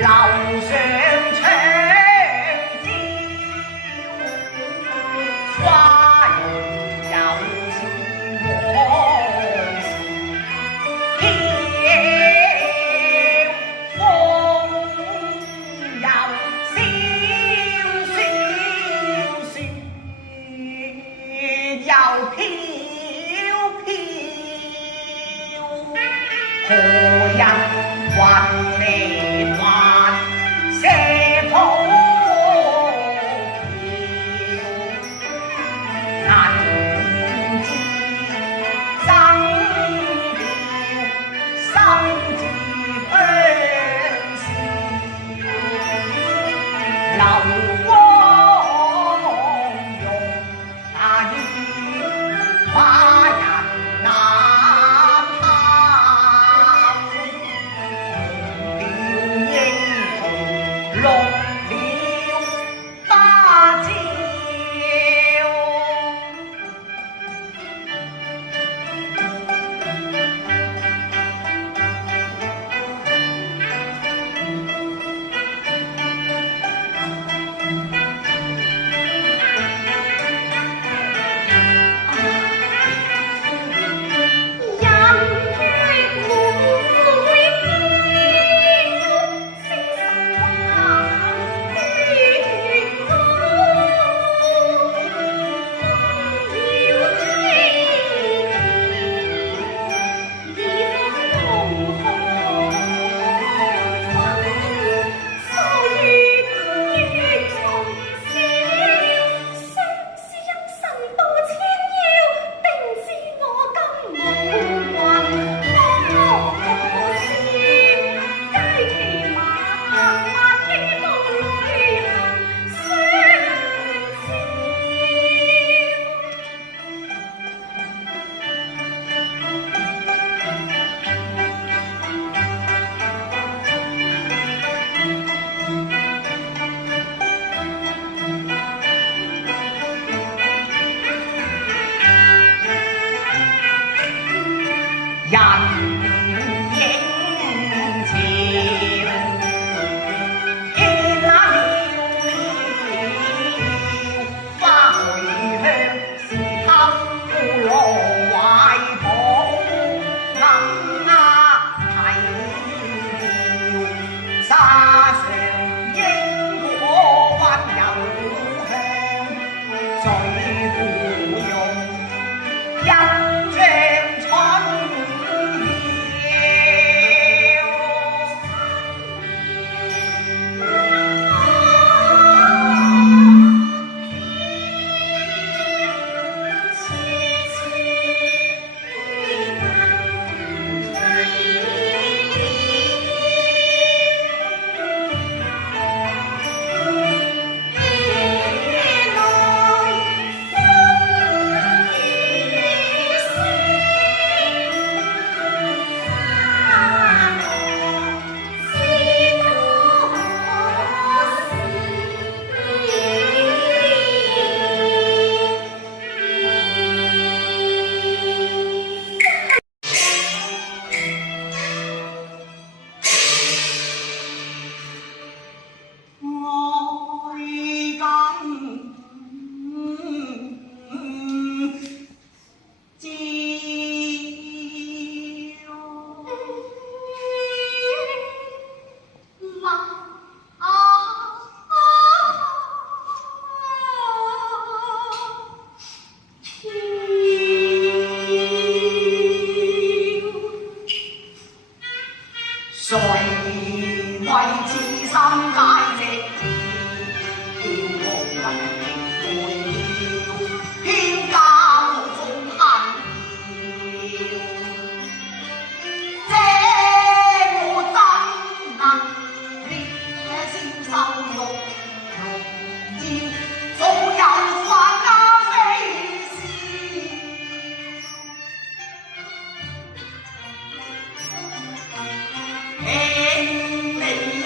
天地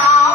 呀！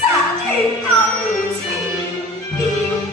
三團舊情調。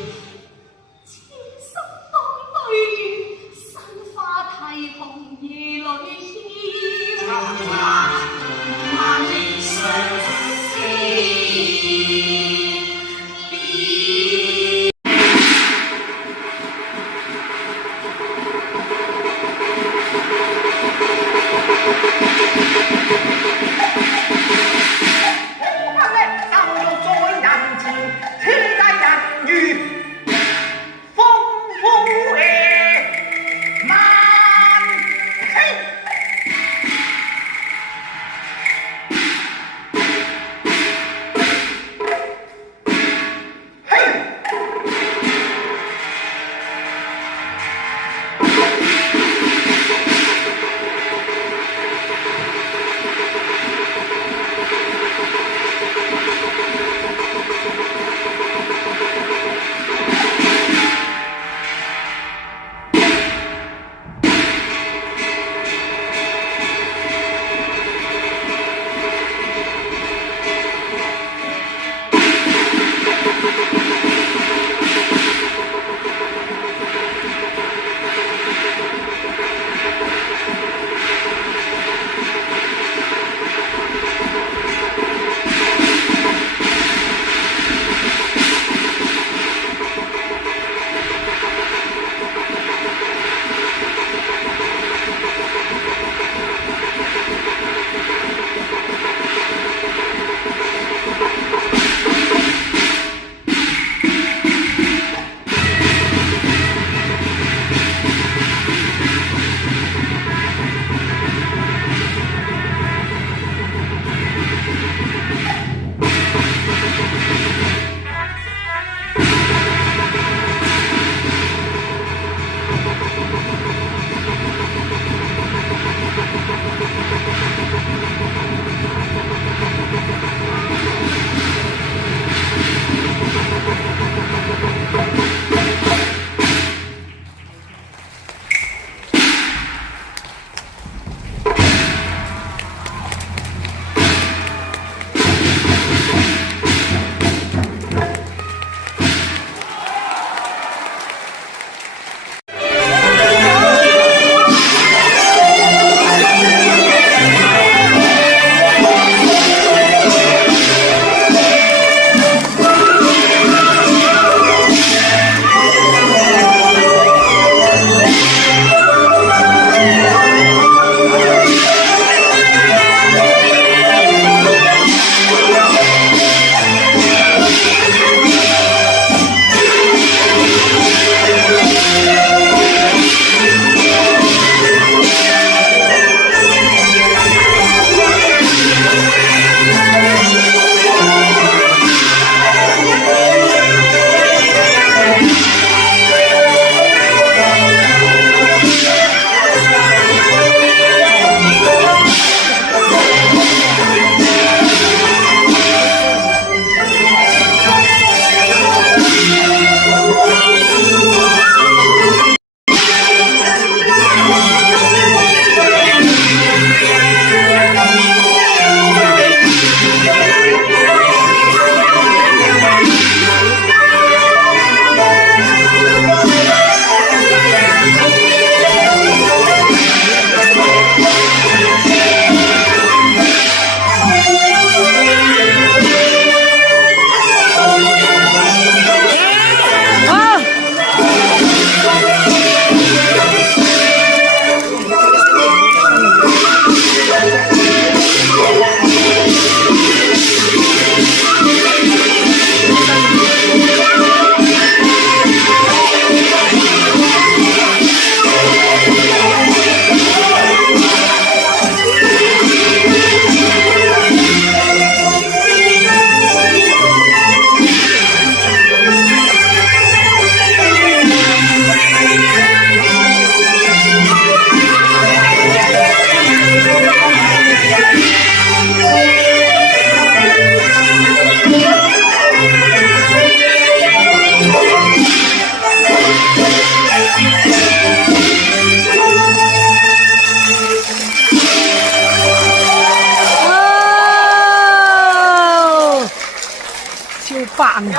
扮啊！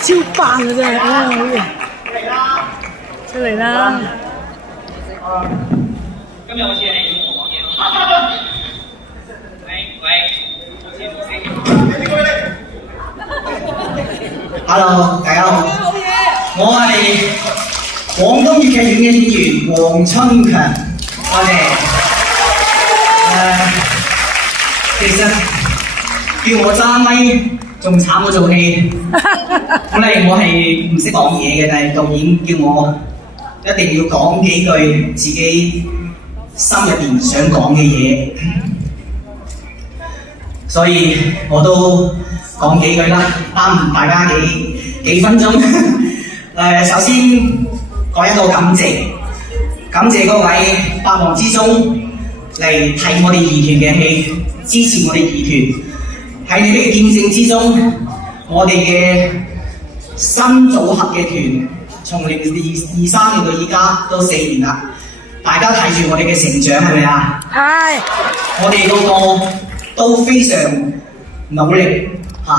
超扮啊真係，好嘢！出嚟啦！今日好似係我講嘢咯。Hello， 大家好，我係廣東粵劇院嘅演員黃春強，多謝。其實叫我揸咪仲慘過做戲。本嚟我係唔識講嘢嘅，但係導演叫我一定要講幾句自己心入邊想講嘅嘢，所以我都講幾句啦，耽誤大家幾分鐘。首先講一個感謝，感謝各位百忙之中嚟睇我哋二團嘅戲，支持我哋二團。喺你哋嘅見證之中，我哋嘅新組合嘅團，從2023年到而家都4年啦。大家睇住我哋嘅成長係咪啊？係。我哋個個都非常努力嚇，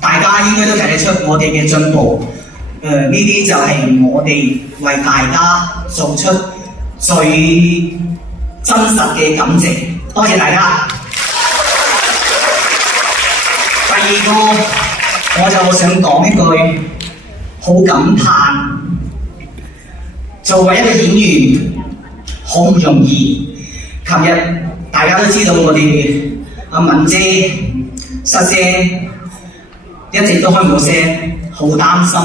大家應該都睇得出我哋嘅進步。呢啲就係我哋為大家做出最真實嘅感謝，多謝大家。第二個，我就想講一句好感嘆，作為一個演員好唔容易。琴日大家都知道我哋阿敏姐失聲，一直都開唔到聲，好擔心。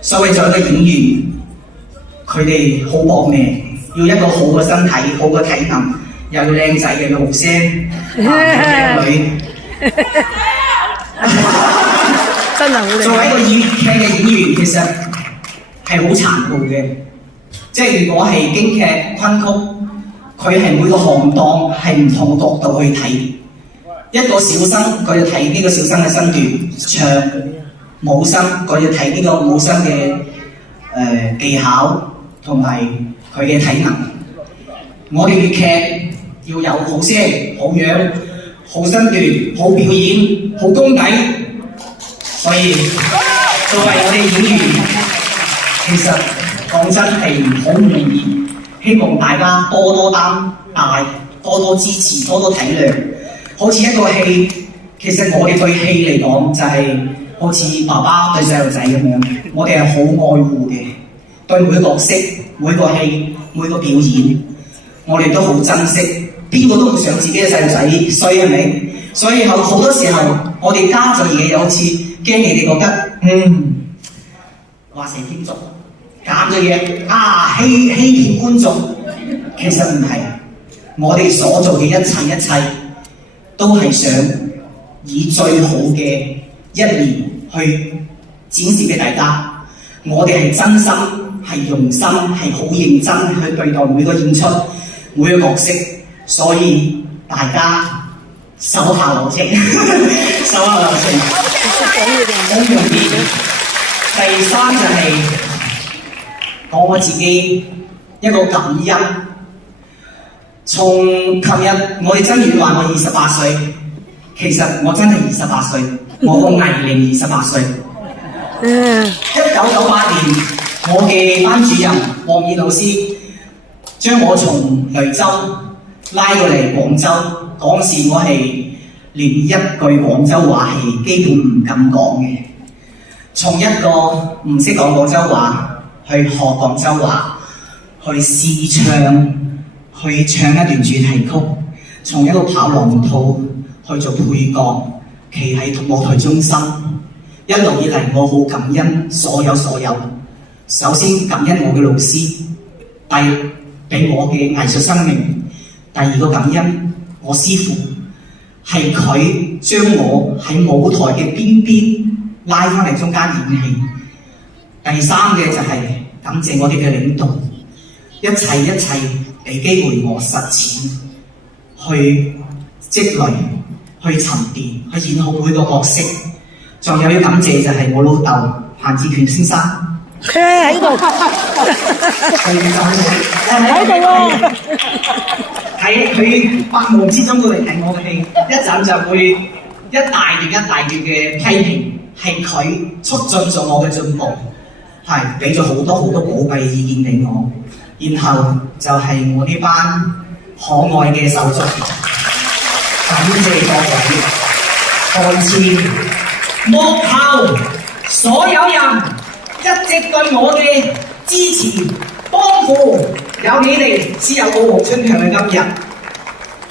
所以作為一個演員，佢哋好搏命，要一個好嘅身體、好嘅體能，又要靚仔又要好聲，靚女。真係好靚。作為一個粵劇嘅演員，其實係好殘酷嘅。即係如果係京劇、昆曲，佢係每個行當係唔同嘅角度去睇。一個小生，佢就睇呢個小生嘅身段唱；武生，佢就睇呢個武生嘅技巧同埋佢嘅體能。我哋粵劇要有好聲、好樣、好身段、好表演、好功底。所以作為我哋演員，其實講真係好唔容易。希望大家多多擔待，多多支持，多多體諒。好似一個戲，其實我哋對戲嚟講就係好似爸爸對細路仔咁樣，我哋係好愛護嘅，對每個角色、每個戲、每個表演，我哋都好珍惜。邊個都唔想自己嘅細路仔衰係咪？所以好多時候，我哋加咗嘢，又好似驚你哋覺得話成天做，減咗嘢欺騙觀眾。其實唔係，我哋所做嘅一切都係想以最好嘅一面去展示俾大家。我哋係真心、係用心、係好認真去對待每個演出、每個角色，所以大家手下留情，手下留情，好容易。第三就係講我自己一個感恩。從琴日我哋真遠話我28歲，其實我真係28歲，我個藝齡28歲。1998年，我嘅班主任黃燕老師將我從雷州拉過嚟廣州，嗰時我係連一句廣州話係基本唔敢講嘅。從一個唔識講廣州話去學廣州話，去試唱，去唱一段主題曲，從一個跑龍套去做配角，企喺舞台中心。一路以嚟，我好感恩所有。首先感恩我嘅老師，俾我嘅藝術生命。第二個感恩我師父，係佢將我喺舞台嘅邊拉翻嚟中間演戲。第三嘅就係感謝我哋嘅領導，一切俾機會我實踐，去積累，去沉澱，去演好每個角色。仲有要感謝就係我老豆彭志權先生，喺度，喺度喎。喺佢百忙之中都嚟睇我嘅戲，一陣就會一大段一大段嘅批評，係佢促進咗我嘅進步，係俾咗好多好多寶貴意見俾我，然後就係我呢班可愛嘅手足，感謝各位，台前幕後所有人一直對我嘅支持幫扶，有你哋先有傲豪春強嘅今日。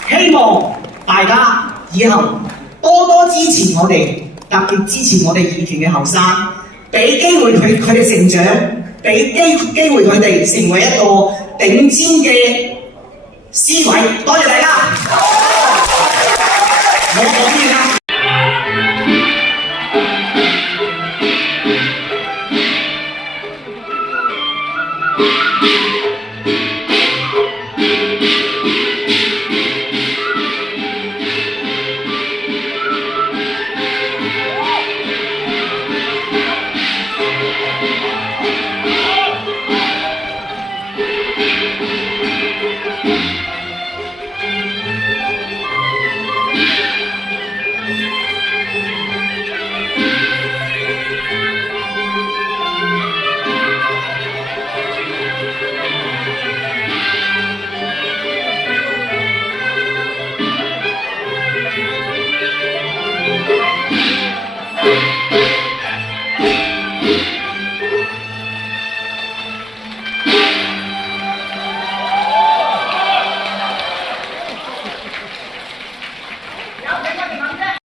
希望大家以後多多支持我哋，特別支持我哋義團嘅後生，俾機會佢哋成長，俾機會佢哋成為一個頂尖嘅思維。多謝大家。我講完啦。